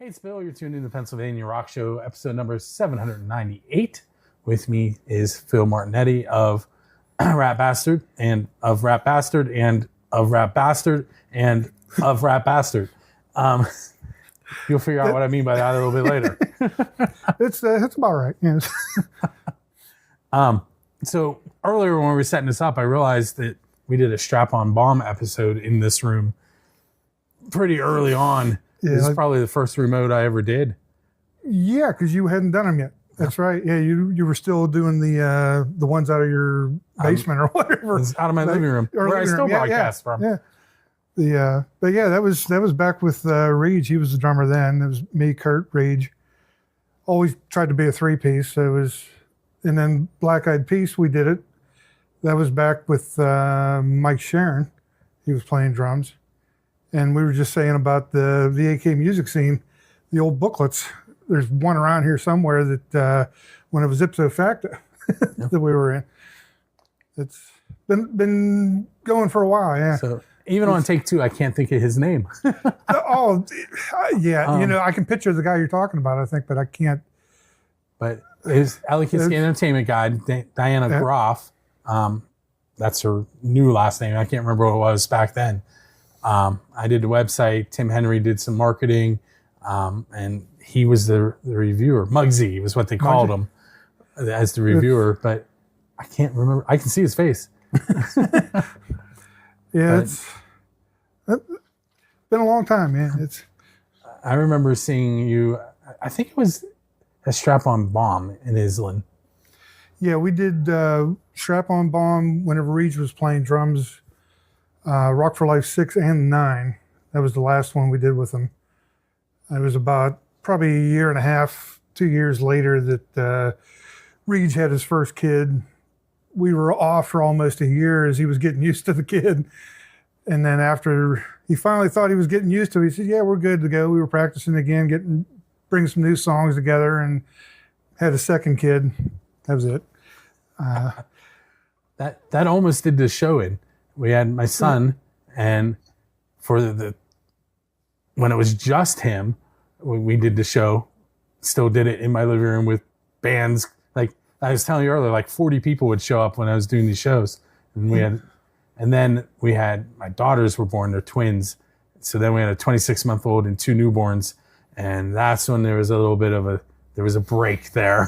Hey, it's Bill. You're tuned in to Pennsylvania Rock Show, episode number 798. With me is Phil Martinetti of Rap Bastard and of Rap Bastard and of Rap Bastard and of Rap Bastard. You'll figure out what I mean by that a little bit later. It's about right. Yes. So earlier when we were setting this up, I realized that we did a strap-on bomb episode in this room pretty early on. Yeah, this is probably the first remote I ever did. Yeah, because you hadn't done them yet. That's right. Yeah, you were still doing the ones out of your basement or whatever. It's out of my living room, where I still broadcast from. Yeah. But yeah, that was back with Rage. He was the drummer then. It was me, Kurt, Rage. Always tried to be a three-piece. So it was, and then Black Eyed Peas, we did it. That was back with Mike Sharon. He was playing drums. And we were just saying about the VAK music scene, the old booklets. There's one around here somewhere that when it was ipso facto that we were in. It's been going for a while, yeah. So even on take two, I can't think of his name. Yeah. I can picture the guy you're talking about, I think, but I can't. But his Alley-Kitsky Entertainment guide, Diana Groff, that's her new last name. I can't remember what it was back then. I did the website. Tim Henry did some marketing, and he was the reviewer. Muggsy was what they called him as the reviewer, but I can't remember. I can see his face. Yeah, it's been a long time, man. I remember seeing you, I think it was a Strap-on Bomb in Islin. Yeah, we did Strap-on Bomb whenever Reg was playing drums. Rock for Life 6 and 9. That was the last one we did with them. It was about probably a year and a half, 2 years later that Reg had his first kid. We were off for almost a year as he was getting used to the kid. And then after he finally thought he was getting used to it, he said, yeah, we're good to go. We were practicing again, bring some new songs together, and had a second kid. That was it. That almost did the show in. We had my son, and for the when it was just him, we did the show. Still did it in my living room with bands. Like I was telling you earlier, like 40 people would show up when I was doing these shows, and then we had my daughters were born. They're twins, so then we had a 26-month-old and 2 newborns, and that's when there was a little bit of a break there.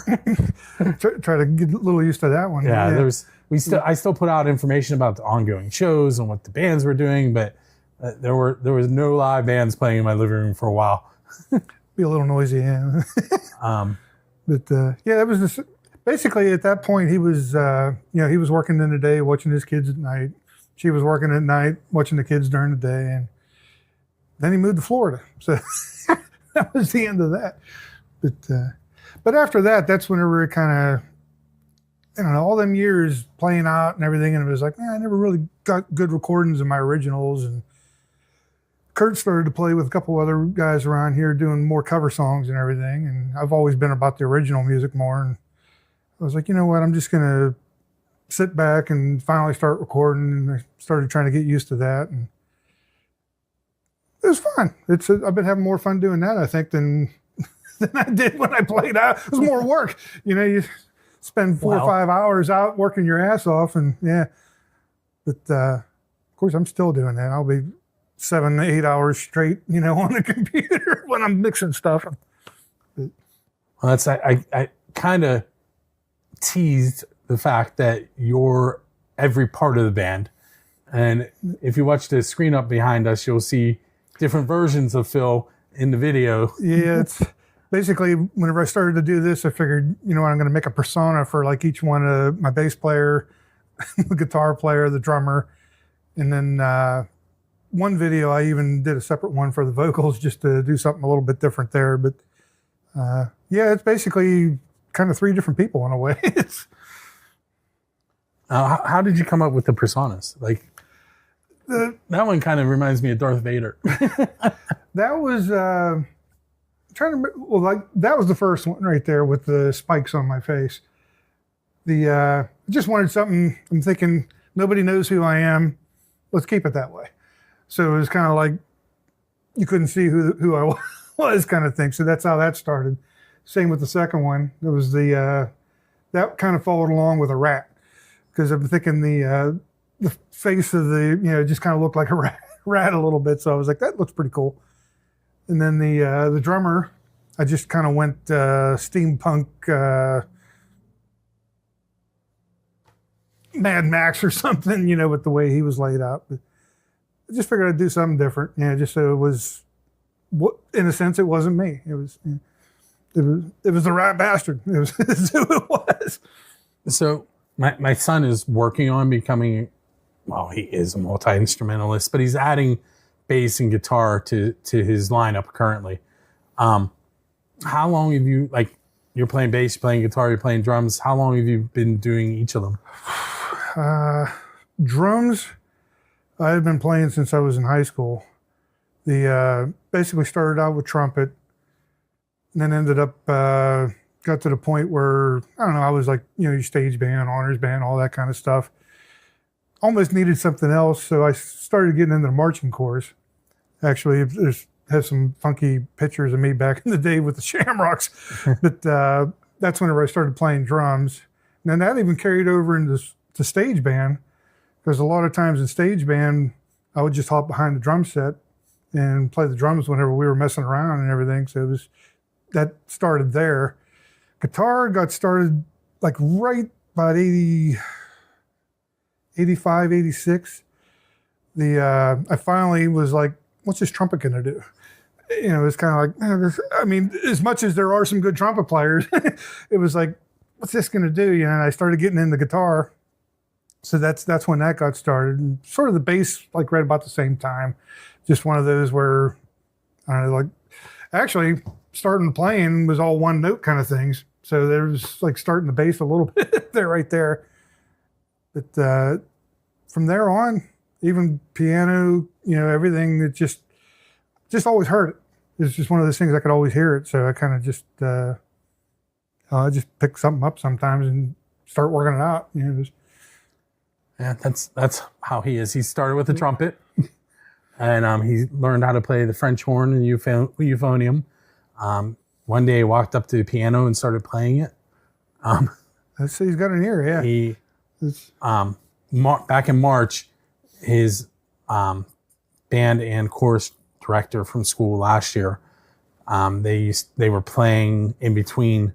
Try to get a little used to that one. Yeah. I still put out information about the ongoing shows and what the bands were doing, but there was no live bands playing in my living room for a while. Be a little noisy, yeah. That was just, basically at that point he was he was working in the day, watching his kids at night. She was working at night, watching the kids during the day, and then he moved to Florida. So that was the end of that. But after that, that's whenever it kind of, all them years playing out and everything, and it was like, man, I never really got good recordings of my originals. And Kurt started to play with a couple other guys around here doing more cover songs and everything. And I've always been about the original music more. And I was like, you know what, I'm just going to sit back and finally start recording. And I started trying to get used to that. And it was fun. I've been having more fun doing that, I think, than I did when I played out. It was more work. You spend 4 or 5 hours out working your ass off, and yeah. But of course, I'm still doing that. I'll be 7 to 8 hours straight, on the computer when I'm mixing stuff. Well, I kind of teased the fact that you're every part of the band, and if you watch the screen up behind us, you'll see different versions of Phil in the video. Yeah, it's. Basically, whenever I started to do this, I figured, I'm going to make a persona for like each one of my bass player, the guitar player, the drummer. And then one video, I even did a separate one for the vocals just to do something a little bit different there. But it's basically kind of 3 different people in a way. How did you come up with the personas? Like that one kind of reminds me of Darth Vader. That was... trying to remember, that was the first one right there with the spikes on my face. I just wanted something. I'm thinking nobody knows who I am. Let's keep it that way. So it was kind of like you couldn't see who I was kind of thing. So that's how that started. Same with the second one. There was that kind of followed along with a rat, because I'm thinking the face of the, just kind of looked like a rat a little bit. So I was like, that looks pretty cool. And then the drummer, I just kind of went steampunk Mad Max or something, with the way he was laid out. But I just figured I'd do something different, just so it was, in a sense, it wasn't me. It was the rat bastard. It was who it was. So my son is working on becoming, well, he is a multi-instrumentalist, but he's adding bass and guitar to his lineup currently. How long have you, you're playing bass, you're playing guitar, you're playing drums. How long have you been doing each of them? Drums, I've been playing since I was in high school. Basically started out with trumpet, and then ended up, got to the point where, I don't know, I was like, your stage band, honors band, all that kind of stuff. Almost needed something else, so I started getting into the marching corps. Actually, have some funky pictures of me back in the day with the Shamrocks, but that's whenever I started playing drums. And then that even carried over into stage band, because a lot of times in stage band, I would just hop behind the drum set and play the drums whenever we were messing around and everything. So that started there. Guitar got started right about 85, 86. I finally was like, what's this trumpet going to do? It's kind of like, as much as there are some good trumpet players, it was like, what's this going to do? And I started getting into guitar. So that's when that got started. And sort of the bass, right about the same time. Just one of those where, I don't know, actually starting playing was all one note kind of things. So there was starting the bass a little bit there, right there. But from there on, even piano, everything, it just always heard it. It's just one of those things I could always hear it. So I kind of just, I just pick something up sometimes and start working it out. Yeah, that's how he is. He started with the trumpet, and he learned how to play the French horn and euphonium. One day he walked up to the piano and started playing it. Let's see, he's got an ear, yeah. He, back in March, his band and chorus director from school last year, they were playing in between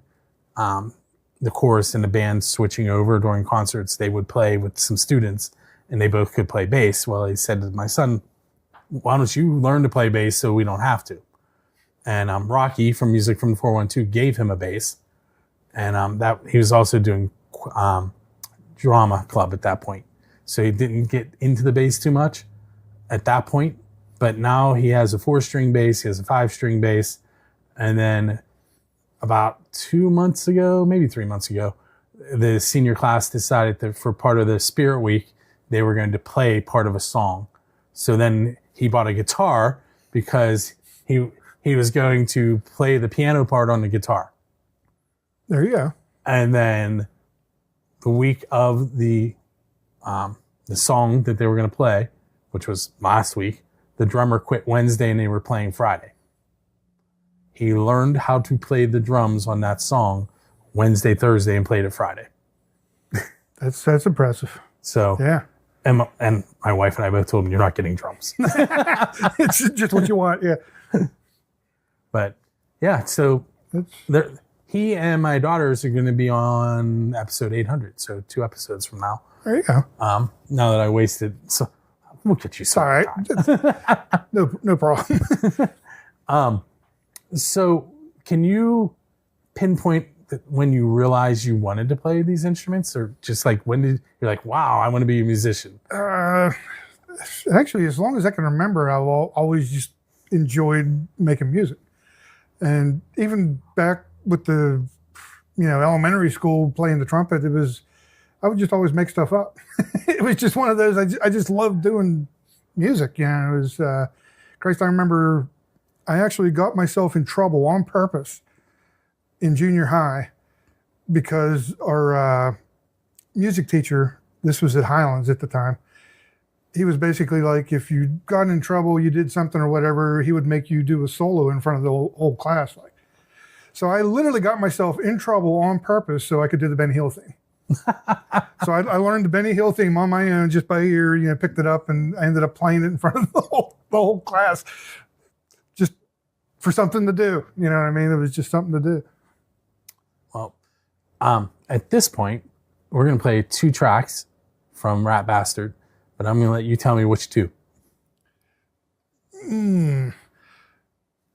the chorus and the band switching over during concerts. They would play with some students, and they both could play bass. Well, he said to my son, why don't you learn to play bass so we don't have to? And Rocky from Music from the 412 gave him a bass, and that he was also doing drama club at that point, so he didn't get into the bass too much at that point. But now he has a 4-string bass, he has a 5-string bass, and then about 2 months ago, maybe 3 months ago, the senior class decided that for part of the Spirit Week, they were going to play part of a song. So then he bought a guitar because he was going to play the piano part on the guitar. There you go. And then the week of the song that they were going to play, which was last week, the drummer quit Wednesday and they were playing Friday. He learned how to play the drums on that song Wednesday, Thursday, and played it Friday. That's impressive. So yeah. And my wife and I both told him, you're not getting drums. It's just what you want, yeah. But yeah, so he and my daughters are going to be on episode 800, so 2 episodes from now. There you go. Now that I wasted, so we'll get you some. All right. No problem. So can you pinpoint when you realized you wanted to play these instruments, or just when did you're like, wow, I want to be a musician? Actually, as long as I can remember, I've always just enjoyed making music. And even back with the, elementary school playing the trumpet, I would just always make stuff up. It was just one of those, I just loved doing music. It was, Christ, I remember I actually got myself in trouble on purpose in junior high because our music teacher, this was at Highlands at the time, he was basically like, if you got in trouble, you did something or whatever, he would make you do a solo in front of the whole class. Like, so I literally got myself in trouble on purpose so I could do the Benny Hill theme. So I learned the Benny Hill theme on my own just by ear, picked it up, and I ended up playing it in front of the whole class just for something to do. You know what I mean? It was just something to do. Well, at this point, we're going to play 2 tracks from Rat Bastard, but I'm going to let you tell me which 2.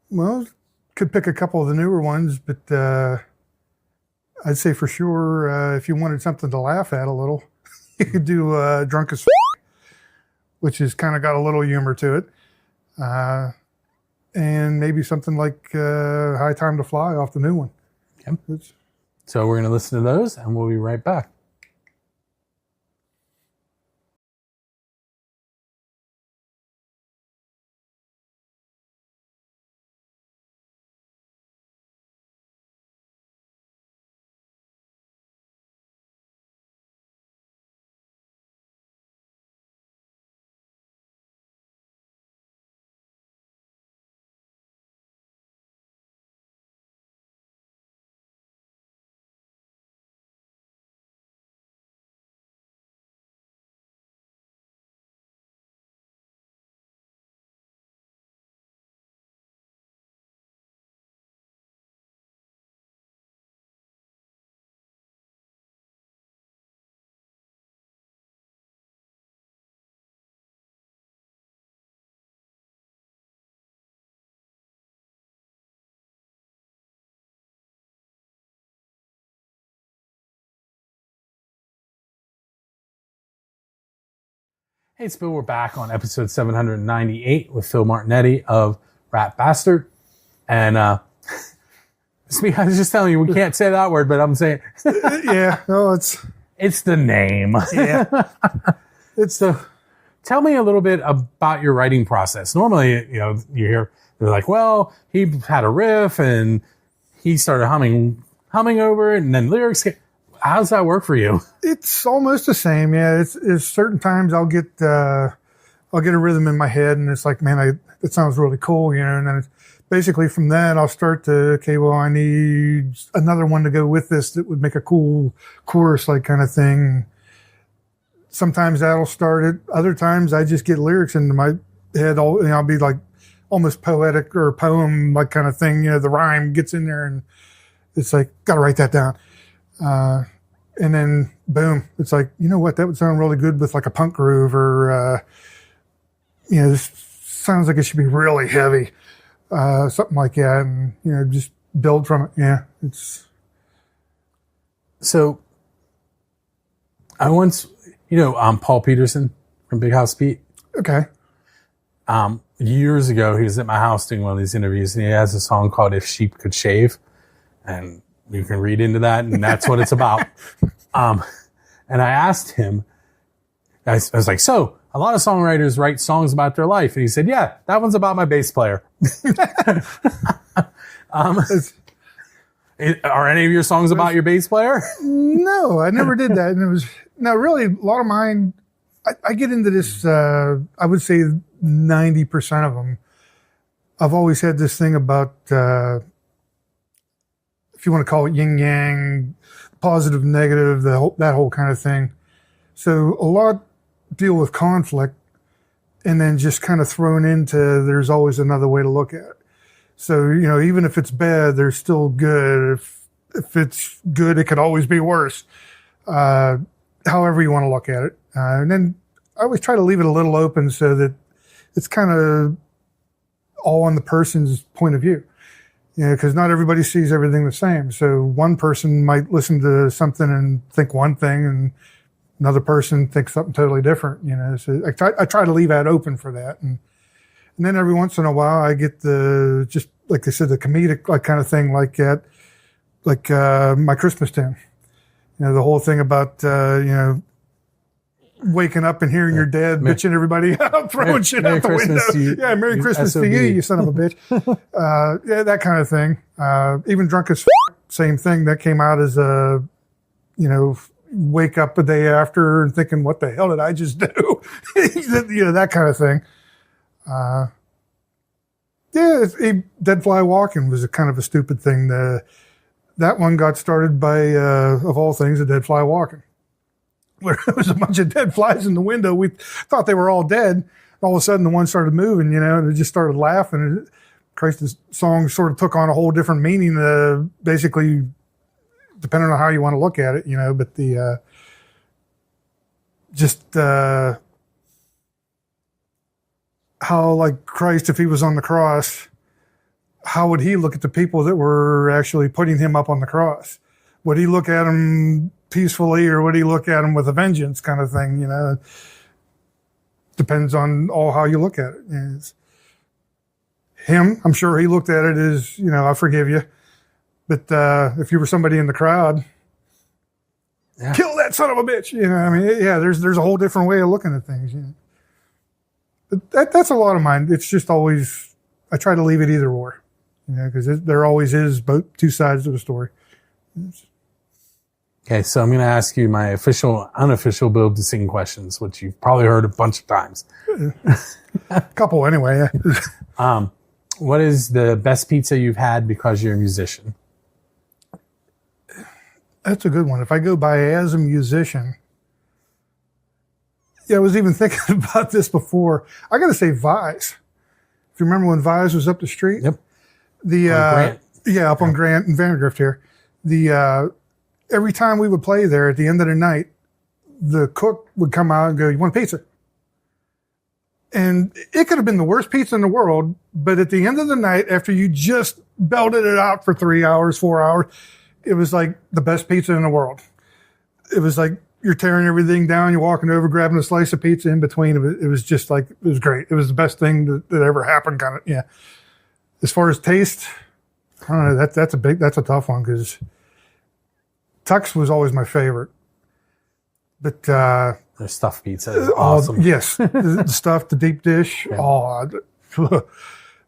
Well, could pick a couple of the newer ones, but I'd say for sure, if you wanted something to laugh at a little, you could do Drunk as F***, which has kind of got a little humor to it. And maybe something like High Time to Fly off the new one. Okay. So we're going to listen to those, and we'll be right back. Hey, it's Bill. We're back on episode 798 with Phil Martinetti of Rat Bastard. And I was just telling you, we can't say that word, but I'm saying Yeah, no, it's the name. Yeah. Tell me a little bit about your writing process. Normally, you hear they're like, well, he had a riff and he started humming over it, and then lyrics. How does that work for you? It's almost the same. Yeah, it's certain times I'll get a rhythm in my head, and it's like, man, it sounds really cool, and then it's basically from that I'll start to, okay, well, I need another one to go with this that would make a cool chorus, like kind of thing. Sometimes that'll start it. Other times I just get lyrics into my head. I'll be like almost poetic or poem like kind of thing. The rhyme gets in there, and it's like, got to write that down. And then boom, it's like, you know what, that would sound really good with like a punk groove, or this sounds like it should be really heavy, something like that, and just build from it. Yeah, it's so. I once, Paul Peterson from Big House Pete. Okay. Years ago, he was at my house doing one of these interviews, and he has a song called "If Sheep Could Shave," and you can read into that, and that's what it's about. And I asked him, I was like, so a lot of songwriters write songs about their life. And he said, yeah, that one's about my bass player. Are any of your songs about your bass player? No, I never did that. And really, a lot of mine, I get into this, I would say 90% of them. I've always had this thing about, if you want to call it yin yang, positive, negative, that whole kind of thing. So a lot deal with conflict, and then just kind of thrown into, there's always another way to look at it. So, even if it's bad, there's still good. If it's good, it could always be worse. However you want to look at it. And then I always try to leave it a little open so that it's kind of all on the person's point of view. Because not everybody sees everything the same. So one person might listen to something and think one thing, and another person thinks something totally different. So I try to leave that open for that, and then every once in a while I get just like I said, the comedic like kind of thing like that, like My Christmas Tune. The whole thing about waking up and hearing your dad bitching everybody up, throwing shit out the window. Yeah, Merry Christmas to you, you son of a bitch. Yeah, that kind of thing. Even Drunk as F***, same thing. That came out as a, wake up the day after and thinking, what the hell did I just do? That kind of thing. Dead Fly Walking was a kind of a stupid thing. That one got started by, of all things, a dead fly walking. Where there was a bunch of dead flies in the window. We thought they were all dead. All of a sudden, the one started moving, and it just started laughing. Christ, this song sort of took on a whole different meaning, basically, depending on how you want to look at it, but how, like, Christ, if he was on the cross, how would he look at the people that were actually putting him up on the cross? Would he look at them peacefully, or would he look at them with a vengeance, kind of thing? Depends on how you look at it. It's him, I'm sure he looked at it as, I forgive you. But if you were somebody in the crowd, kill that son of a bitch. There's a whole different way of looking at things. But that's a lot of mine. It's just always, I try to leave it either or, because there always is both two sides of the story. Okay, so I'm going to ask you my official, unofficial Build to Sing questions, which you've probably heard a bunch of times. A couple anyway. Yeah. What is the best pizza you've had because you're a musician? That's a good one. If I go by as a musician, I was even thinking about this before. I got to say Vise. If you remember when Vise was up the street? Yep. Grant. Yeah, up on Grant and Vandergrift here. Every time we would play there at the end of the night, the cook would come out and go, "You want a pizza?" And it could have been the worst pizza in the world, but at the end of the night, after you just belted it out for 3 hours, 4 hours, it was like the best pizza in the world. It was like you're tearing everything down, you're walking over, grabbing a slice of pizza in between. It was just like, it was great. It was the best thing that ever happened, kind of, yeah. As far as taste, I don't know, that's a tough one, because Tux was always my favorite. But their stuffed pizza is awesome. Yes, the stuff, the deep dish. Yeah.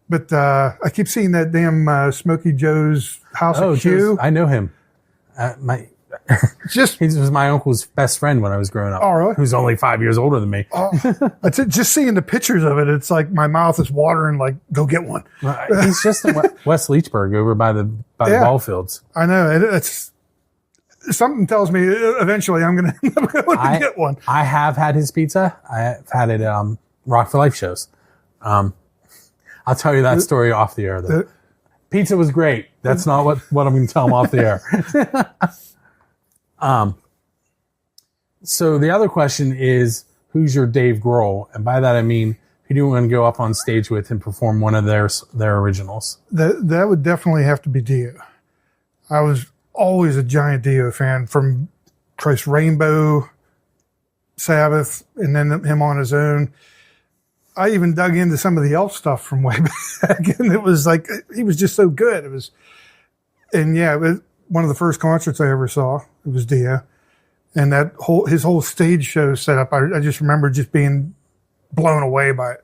But I keep seeing that damn Smokey Joe's House of Q. I know him. He was my uncle's best friend when I was growing up. Oh, really? Who's only 5 years older than me. Just seeing the pictures of it, it's like my mouth is watering. Like, go get one. He's just in West Leechburg, over by the ball fields. I know. It's something tells me eventually I'm going to get one. I have had his pizza. I've had it Rock for Life shows. I'll tell you that story off the air, though. Pizza was great. That's not what I'm going to tell him off the air. So the other question is, who's your Dave Grohl? And by that I mean, who do you want to go up on stage with and perform one of their originals? That would definitely have to be Dio. I was always a giant Dio fan, from Christ Rainbow, Sabbath, and then him on his own. I even dug into some of the Elf stuff from way back, and it was like, he was just so good. It was one of the first concerts I ever saw. It was Dio, and his whole stage show setup. I just remember just being blown away by it.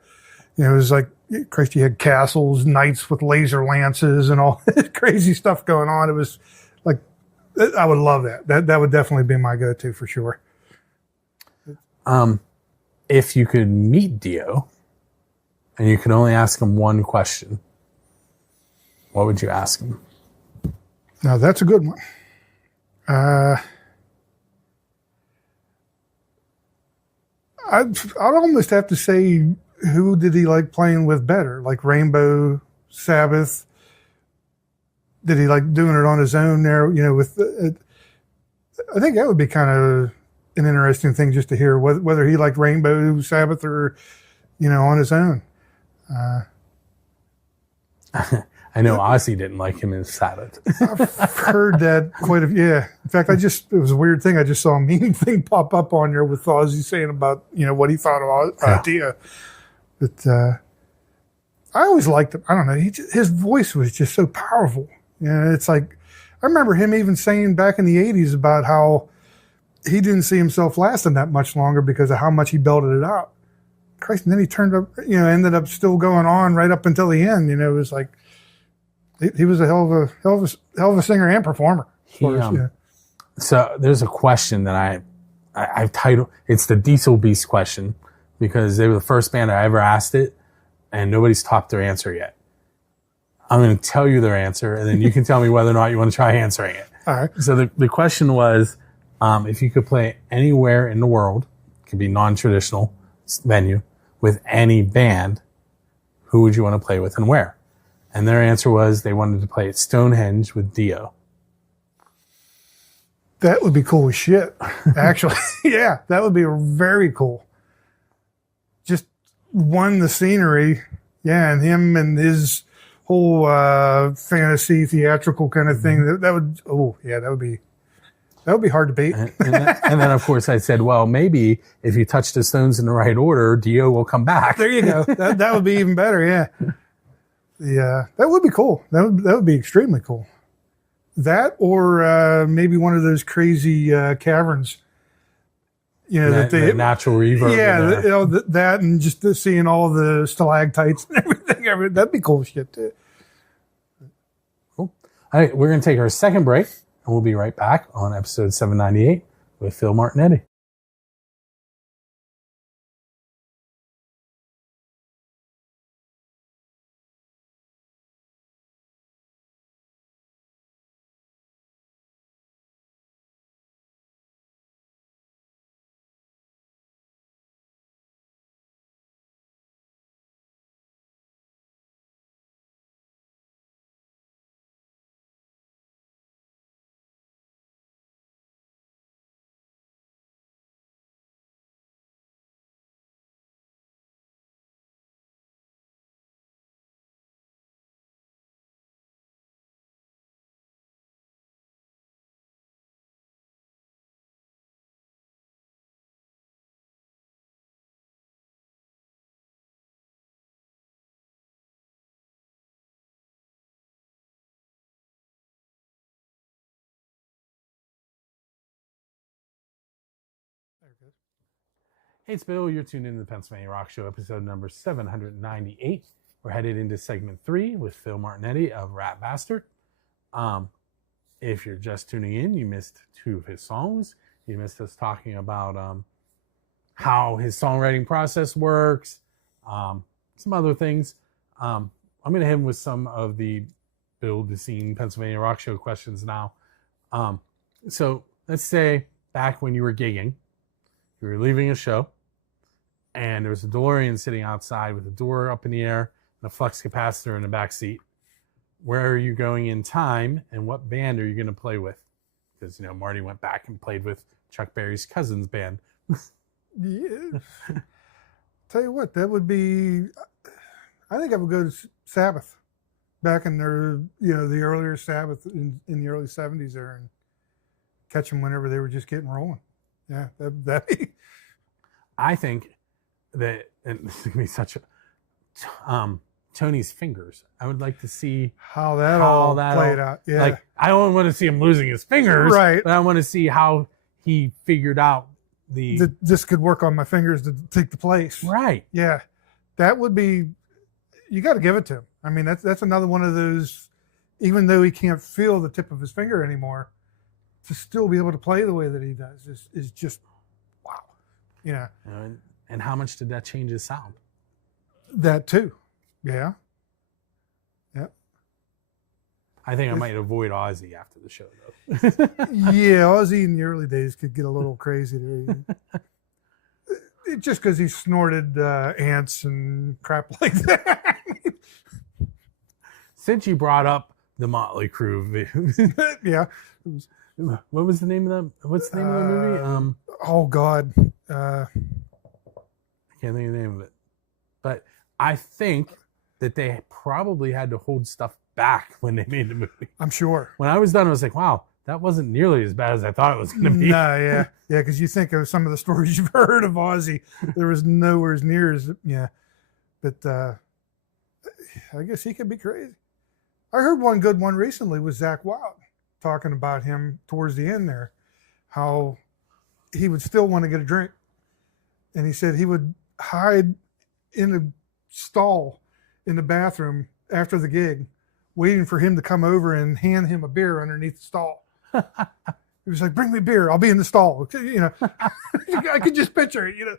It was like, Christ, you had castles, knights with laser lances, and all this crazy stuff going on. It was like, I would love that. That would definitely be my go-to for sure. If you could meet Dio, and you could only ask him one question, what would you ask him? Now, that's a good one. I'd almost have to say, who did he like playing with better? Like Rainbow, Sabbath? Did he like doing it on his own there? I think that would be kind of an interesting thing just to hear, whether he liked Rainbow, Sabbath, or, on his own. I know Ozzy didn't like him in Sabbath. I've heard that yeah. In fact, it was a weird thing. I just saw a meme thing pop up on there with Ozzy saying about, what he thought of Dio. But I always liked him. I don't know. His voice was just so powerful. It's like, I remember him even saying back in the 80s about how he didn't see himself lasting that much longer because of how much he belted it out. Christ, and then he turned up, ended up still going on right up until the end. It was like, he was a hell of a singer and performer. So there's a question that I've titled, it's the Diesel Beast question, because they were the first band I ever asked it, and nobody's topped their answer yet. I'm going to tell you their answer, and then you can tell me whether or not you want to try answering it. All right. So the question was, if you could play anywhere in the world, it could be non-traditional venue, with any band, who would you want to play with and where? And their answer was they wanted to play at Stonehenge with Dio. That would be cool as shit, actually. Yeah, that would be very cool. Just the scenery. Yeah, and him and his whole fantasy theatrical kind of thing. That would be hard to beat. And then, of course, I said, well, maybe if you touch the stones in the right order, Dio will come back. There you go. That would be even better, yeah. Yeah, that would be cool. That would be extremely cool. That or maybe one of those crazy caverns. You know, that natural reverb. Yeah, that and just seeing all the stalactites and everything. That'd be cool shit too. Cool. All right, we're going to take our second break, and we'll be right back on episode 798 with Phil Martinetti. Hey, it's Bill. You're tuned in to the Pennsylvania Rock Show, episode number 798. We're headed into segment 3 with Phil Martinetti of Rat Bastard. If you're just tuning in, you missed 2 of his songs. You missed us talking about how his songwriting process works, some other things. I'm going to hit him with some of the Bill Decine Pennsylvania Rock Show questions now. So let's say back when you were gigging, you were leaving a show, and there was a DeLorean sitting outside with a door up in the air and a flux capacitor in the back seat. Where are you going in time, and what band are you going to play with? Because, Marty went back and played with Chuck Berry's cousin's band. Yeah. Tell you what, that would be, I think I would go to Sabbath back in their, the earlier Sabbath in the early 70s there, and catch them whenever they were just getting rolling. Yeah, that'd be. I think that, and this is going to be such a, Tony's Fingers. I would like to see how that all played out. Yeah. Like, I don't want to see him losing his fingers, right? But I want to see how he figured out this could work on my fingers to take the place. Right. Yeah. That would be, you got to give it to him. I mean, that's another one of those, even though he can't feel the tip of his finger anymore, to still be able to play the way that he does is just, wow. Yeah. And how much did that change his sound? That too. Yeah. Yeah. I think I might avoid Ozzy after the show, though. Yeah, Ozzy in the early days could get a little crazy there. Just because he snorted ants and crap like that. Since you brought up the Motley Crue, yeah. What was the name of that? What's the name of the movie? Oh God, I can't think of the name of it. But I think that they probably had to hold stuff back when they made the movie. I'm sure. When I was done, I was like, wow, that wasn't nearly as bad as I thought it was going to be. No, yeah. Because you think of some of the stories you've heard of Ozzy, there was nowhere as near as, yeah. But I guess he could be crazy. I heard one good one recently was Zakk Wylde, talking about him towards the end there, how he would still want to get a drink. And he said he would hide in a stall in the bathroom after the gig, waiting for him to come over and hand him a beer underneath the stall. He was like, bring me beer. I'll be in the stall. You know, I could just picture it, you know.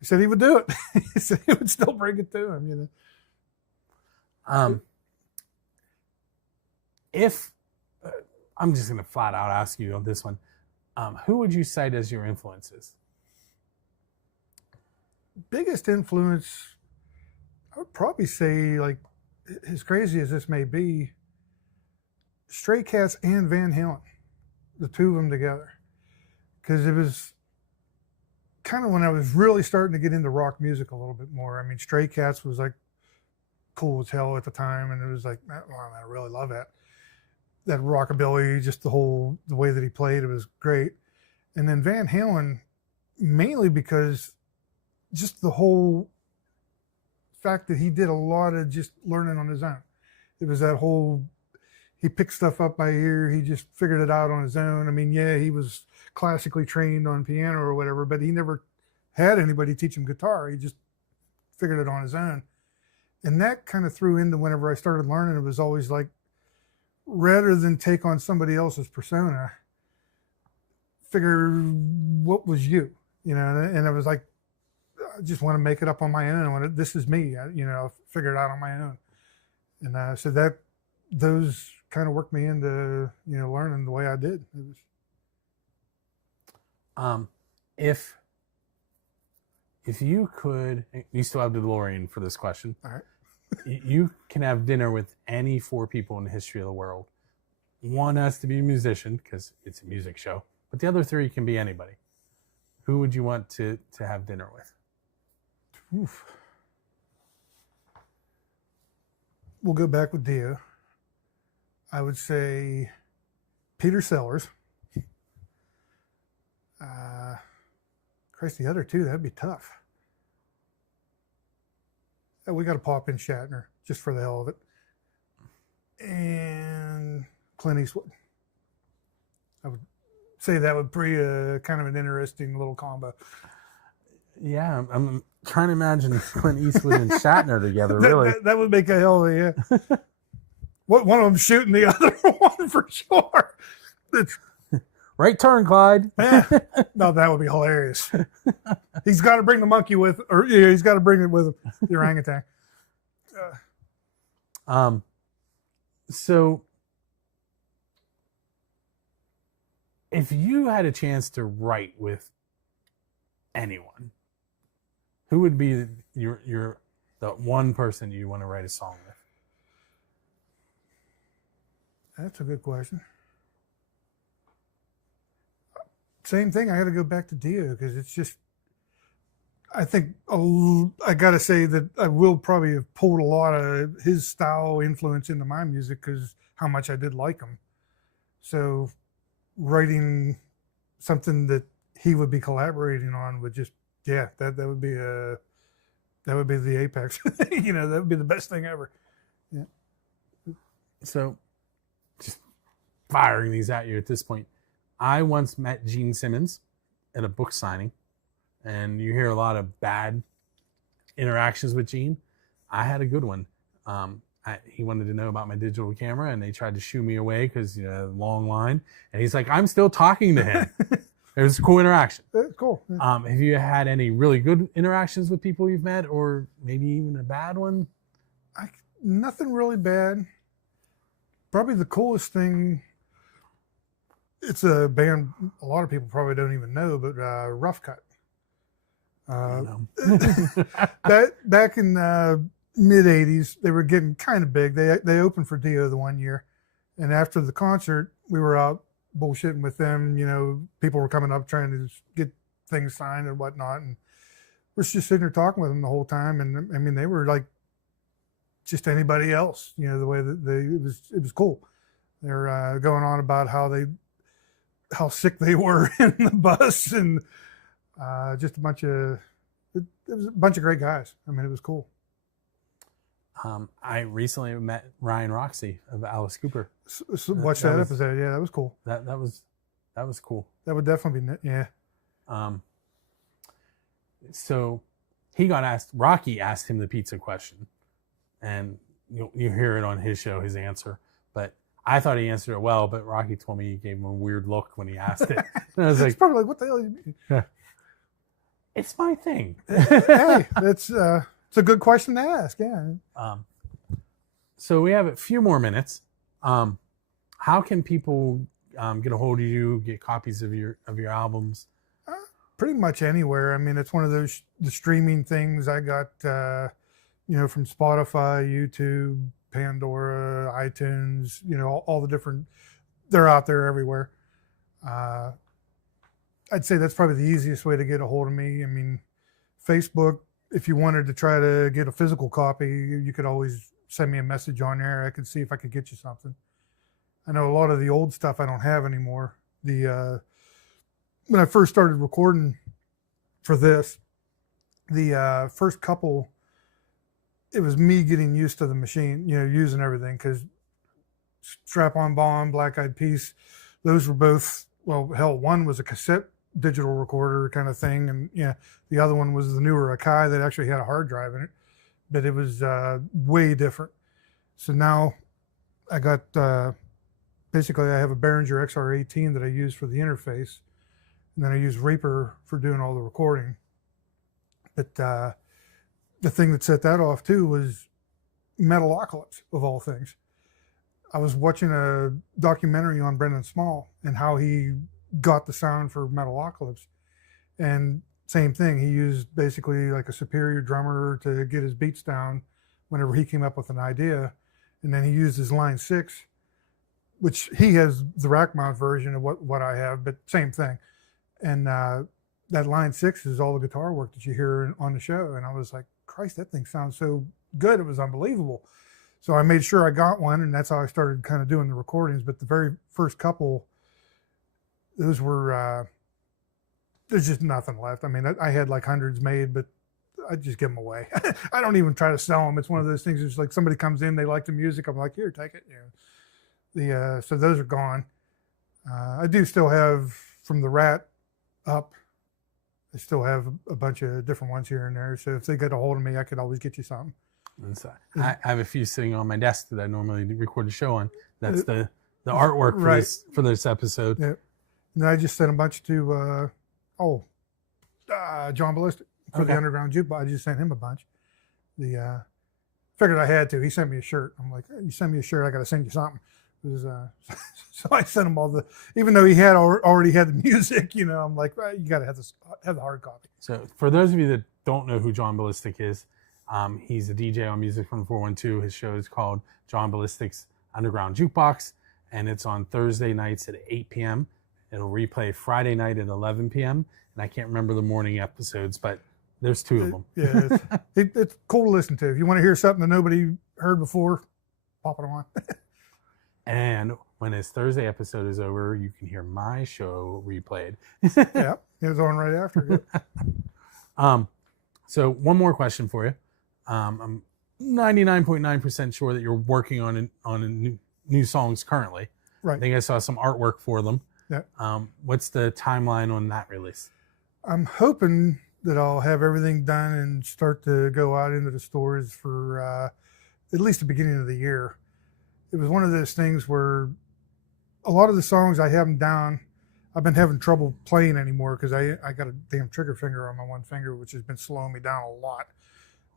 He said he would do it. He said he would still bring it to him, you know. If I'm just going to flat out ask you on this one, who would you cite as your influences? Biggest influence, I would probably say, like, as crazy as this may be, Stray Cats and Van Halen, the two of them together. Because it was kind of when I was really starting to get into rock music a little bit more. I mean, Stray Cats was like cool as hell at the time, and it was like, oh, I really love that. That rockabilly, just the way that he played, it was great. And then Van Halen, mainly because just the whole fact that he did a lot of just learning on his own. It was that whole, he picked stuff up by ear, he just figured it out on his own. I mean, yeah, he was classically trained on piano or whatever, but he never had anybody teach him guitar. He just figured it on his own. And that kind of threw into whenever I started learning, it was always like, rather than take on somebody else's persona, figure what was you, you know, and I was like, I just want to make it up on my own. This is me, you know, figure it out on my own. And so those kind of worked me into, you know, learning the way I did. It was... If you could, you still have the DeLorean for this question. All right. You can have dinner with any 4 people in the history of the world. One has to be a musician because it's a music show, but the other 3 can be anybody. Who would you want to have dinner with? Oof. We'll go back with Dio. I would say Peter Sellers. Christ, the other 2, that'd be tough. We got to pop in Shatner just for the hell of it. And Clint Eastwood. I would say that would be kind of an interesting little combo. Yeah, I'm trying to imagine Clint Eastwood and Shatner together, really. That would make a hell of a, yeah. One of them shooting the other one for sure. Right turn, Clyde. Yeah. No, that would be hilarious. He's got to bring the monkey with, or yeah, he's got to bring it with him, the orangutan. So if you had a chance to write with anyone, who would be the one person you want to write a song with? That's a good question. Same thing. I got to go back to Dio because it's just, I think I got to say that I will probably have pulled a lot of his style influence into my music because how much I did like him. So writing something that he would be collaborating on would just, yeah, that would be the apex. You know, that would be the best thing ever. Yeah. So just firing these at you at this point. I once met Gene Simmons at a book signing, and you hear a lot of bad interactions with Gene. I had a good one. He wanted to know about my digital camera, and they tried to shoo me away because, you know, long line. And he's like, I'm still talking to him. It was a cool interaction. Cool. Yeah. Have you had any really good interactions with people you've met, or maybe even a bad one? Nothing really bad. Probably the coolest thing, it's a band a lot of people probably don't even know, but Rough Cut. Back in mid 80s, they were getting kind of big. They opened for Dio the one year, and after the concert, we were out bullshitting with them. You know, people were coming up trying to get things signed and whatnot, and we're just sitting there talking with them the whole time. And I mean, they were like just anybody else. You know, the way that it was cool. They're going on about how sick they were in the bus, and just it was a bunch of great guys. I mean, it was cool. I recently met Ryan Roxy of Alice Cooper. So watch that episode. Yeah, that was cool. That was cool. That would definitely be, yeah. So he got asked, Rocky asked him the pizza question, and you hear it on his show, his answer. But I thought he answered it well, but Rocky told me he gave him a weird look when he asked it. And I was It's like, probably like, what the hell? it's my thing. Hey, it's a good question to ask. Yeah. So we have a few more minutes. How can people get a hold of you, get copies of your albums? Pretty much anywhere. I mean, it's one of those the streaming things. I got from Spotify, YouTube, Pandora, iTunes. All the different. They're out there everywhere. I'd say that's probably the easiest way to get a hold of me. I mean, Facebook. If you wanted to try to get a physical copy, you could always send me a message on there. I could see if I could get you something. I know a lot of the old stuff I don't have anymore. When I first started recording for this, the first couple, it was me getting used to the machine, using everything, because Strap-On Bomb, Black Eyed Peas, those were both, well, hell, one was a cassette digital recorder kind of thing, and the other one was the newer Akai that actually had a hard drive in it, but it was way different. So now I got, basically I have a Behringer XR18 that I use for the interface. And then I use Reaper for doing all the recording. But the thing that set that off too was Metalocalypse, of all things. I was watching a documentary on Brendan Small and how he got the sound for Metalocalypse. And same thing, he used basically like a superior drummer to get his beats down whenever he came up with an idea. And then he used his Line 6, which he has the rack mount version of what I have, but same thing. And that Line 6 is all the guitar work that you hear on the show. And I was like, Christ, that thing sounds so good. It was unbelievable. So I made sure I got one, and that's how I started kind of doing the recordings. But the very first couple, those were, there's just nothing left. I mean, I had like hundreds made, but I just give them away. I don't even try to sell them. It's one of those things. It's like somebody comes in, they like the music. I'm like, here, take it. So those are gone. I do still have from the Rat up. I still have a bunch of different ones here and there. So if they get a hold of me, I could always get you something. And so I have a few sitting on my desk that I normally record a show on. That's the artwork for right. for this episode. Yeah. And I just sent a bunch to John Ballistic for the Underground Jukebox. I just sent him a bunch. Figured I had to. He sent me a shirt. I'm like, hey, you send me a shirt, I got to send you something. So I sent him all even though he had already had the music, I'm like, well, you got to have the hard copy. So for those of you that don't know who John Ballistic is, he's a DJ on Music from 412. His show is called John Ballistic's Underground Jukebox, and it's on Thursday nights at 8 p.m. It'll replay Friday night at 11 p.m. And I can't remember the morning episodes, but there's two of them. Yeah, it's cool to listen to. If you want to hear something that nobody heard before, pop it on. And when his Thursday episode is over, you can hear my show replayed. Yeah, it was on right after. So one more question for you. I'm 99.9% sure that you're working on new songs currently. Right. I think I saw some artwork for them. Yeah. What's the timeline on that release? I'm hoping that I'll have everything done and start to go out into the stores for at least the beginning of the year. It was one of those things where a lot of the songs I have them down, I've been having trouble playing anymore because I got a damn trigger finger on my one finger, which has been slowing me down a lot.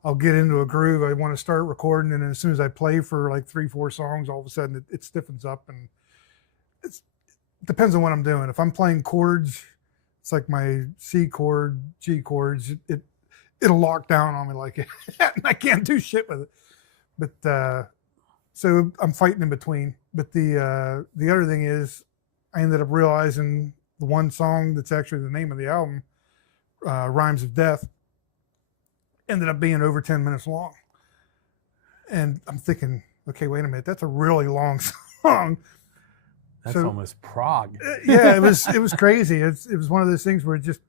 I'll get into a groove, I want to start recording, and as soon as I play for like 3-4 songs, all of a sudden it stiffens up, and it depends on what I'm doing. If I'm playing chords, it's like my C chord, G chords, it'll lock down on me like that, and I can't do shit with it. But so I'm fighting in between. But the other thing is, I ended up realizing the one song that's actually the name of the album, Rhymes of Death, ended up being over 10 minutes long. And I'm thinking, okay, wait a minute, that's a really long song. That's almost prog. Yeah, it was crazy. It was one of those things where it just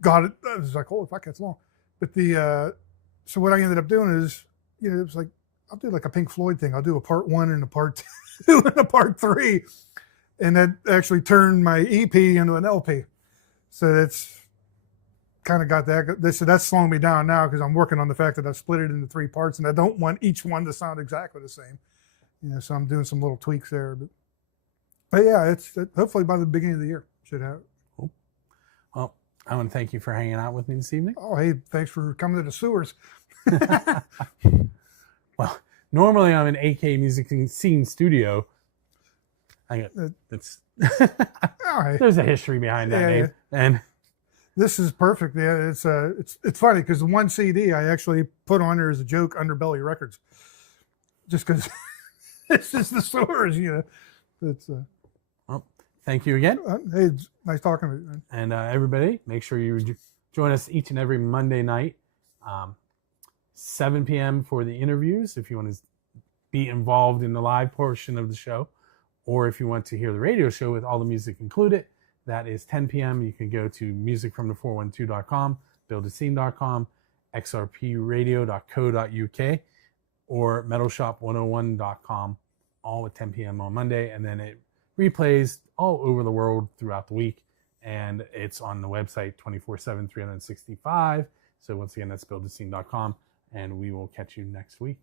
got it. I was like, holy fuck, that's long. But so what I ended up doing is, it was like, I'll do like a Pink Floyd thing. I'll do a part 1 and a part 2 and a part 3. And that actually turned my EP into an LP. So that's kind of got that. So that's slowing me down now because I'm working on the fact that I've split it into 3 parts and I don't want each one to sound exactly the same. So I'm doing some little tweaks there. But yeah, it's hopefully by the beginning of the year should have. Cool. Well, I want to thank you for hanging out with me this evening. Oh, hey, thanks for coming to the sewers. Well, normally I'm in AK Music Scene Studio. There's a history behind that name, and this is perfect. Yeah, it's funny because the one CD I actually put on there as a joke, Underbelly Records, just because it's just the sewers, It's well, thank you again. Hey, it's nice talking to you. And everybody, make sure you join us each and every Monday night, 7 p.m. for the interviews. If you want to be involved in the live portion of the show, or if you want to hear the radio show with all the music included, that is 10 p.m. You can go to musicfromthe412.com, buildascene.com, xrpradio.co.uk, or metalshop101.com, all at 10 p.m. on Monday. And then it replays all over the world throughout the week. And it's on the website 24/7, 365. So once again, that's buildascene.com. And we will catch you next week.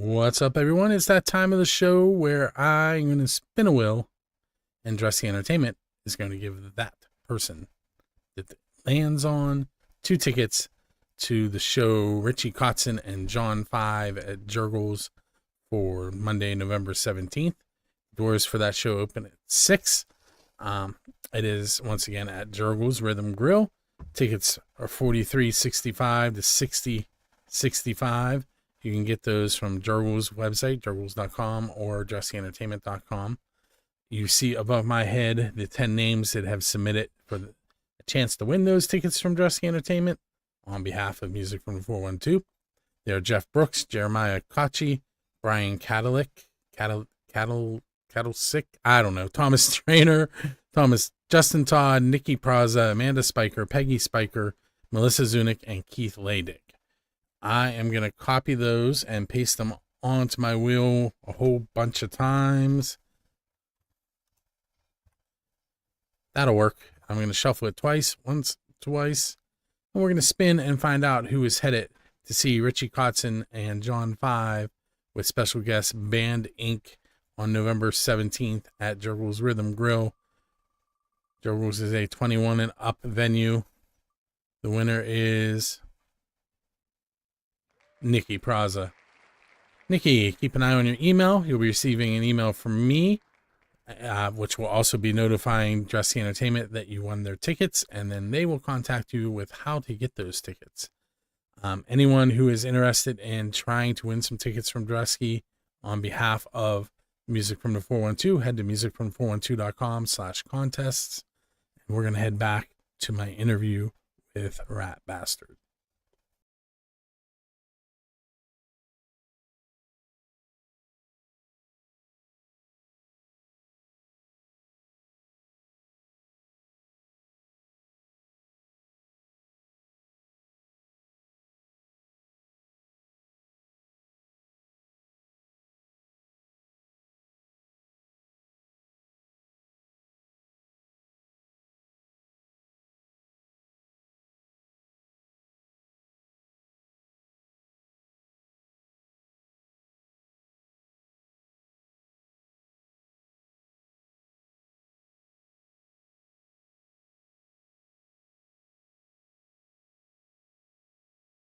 What's up, everyone? It's that time of the show where I'm going to spin a wheel and Dressy Entertainment is going to give that person that lands on 2 tickets to the show Richie Kotzen and John 5 at Jurgles for Monday, November 17th. Doors for that show open at 6. It is, once again, at Jurgles Rhythm Grill. Tickets are $43.65 to $60.65. You can get those from Jurgles' website, jurgles.com, or dressyentertainment.com. You see above my head the 10 names that have submitted for a chance to win those tickets from Dressy Entertainment on behalf of Music from the 412. They are Jeff Brooks, Jeremiah Kochi, Brian Catalick, Cattlesick, I don't know, Thomas Trainer, Justin Todd, Nikki Praza, Amanda Spiker, Peggy Spiker, Melissa Zunick, and Keith Laydick. I am going to copy those and paste them onto my wheel a whole bunch of times. That'll work. I'm going to shuffle it twice, and we're going to spin and find out who is headed to see Richie Kotzen and John 5 with special guest Band Inc. on November 17th at Jurgles Rhythm Grill. Jurgles is a 21 and up venue. The winner is Nikki Praza. Nikki, keep an eye on your email. You'll be receiving an email from me, which will also be notifying Dressy Entertainment that you won their tickets, and then they will contact you with how to get those tickets. Anyone who is interested in trying to win some tickets from Dressy on behalf of Music from the 412, head to musicfrom412.com/contests. And we're going to head back to my interview with Rat Bastard.